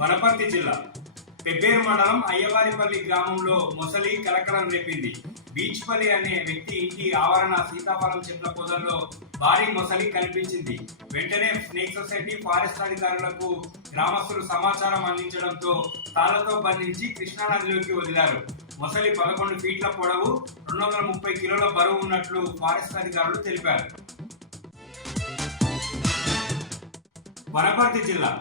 వనపర్తి జిల్లా పెబ్బేరు మండలం అయ్యవారిపల్లి గ్రామంలో మొసలి కలకలం రేపింది. బీచ్పల్లి అనే వ్యక్తి ఇంటి ఆవరణ సీతాఫలం చెట్ల పొదల్లో భారీ మొసలి కనిపించింది. వెంటనే స్నేక్ సొసైటీ ఫారెస్ట్ అధికారులకు గ్రామస్తులు సమాచారం అందించడంతో తాళ్లతో బంధించి కృష్ణానదిలోకి వదిలారు. మొసలి 11 ఫీట్ల పొడవు, 230 కిలోల బరువు ఉన్నట్లు ఫారెస్ట్ అధికారులు తెలిపారు. వనపర్తి జిల్లా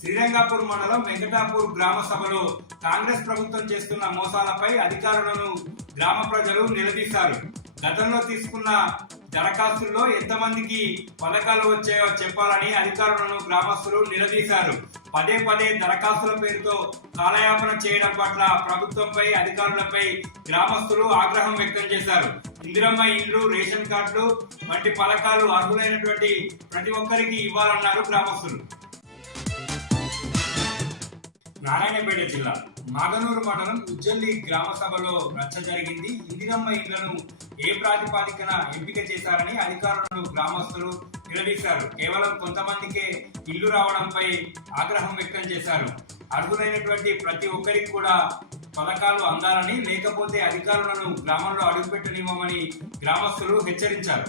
శ్రీరంగాపూర్ మండలం వెంకటాపూర్ గ్రామ సభలో కాంగ్రెస్ ప్రభుత్వం చేస్తున్న మోసాలపై అధికారులను గ్రామ ప్రజలు నిలదీశారు. గతంలో తీసుకున్న దరఖాస్తుల్లో ఎంతమందికి పథకాలు వచ్చాయో చెప్పాలని అధికారులను గ్రామస్తులు నిలదీశారు. పదే పదే దరఖాస్తుల పేరుతో కాలయాపన చేయడం పట్ల ప్రభుత్వంపై, అధికారులపై గ్రామస్తులు ఆగ్రహం వ్యక్తం చేశారు. ఇందిరమ్మ ఇండ్లు, రేషన్ కార్డులు వంటి పథకాలు అర్హులైనటువంటి ప్రతి ఒక్కరికి ఇవ్వాలన్నారు గ్రామస్తులు. నారాయణపేట జిల్లా మాగనూరు మండలం ఉజ్జల్లి గ్రామ సభలో రచ్చ జరిగింది. ఇందిరమ్మ ఇళ్లను ఏ ప్రాతిపాదికన ఎంపిక చేశారని అధికారులను గ్రామస్తులు నిలదీశారు. కేవలం కొంతమందికే ఇల్లు రావడంపై ఆగ్రహం వ్యక్తం చేశారు. అర్హులైనటువంటి ప్రతి ఒక్కరికి కూడా పథకాలు అందాలని, లేకపోతే అధికారులను గ్రామంలో అడుగుపెట్టనివ్వమని గ్రామస్తులు హెచ్చరించారు.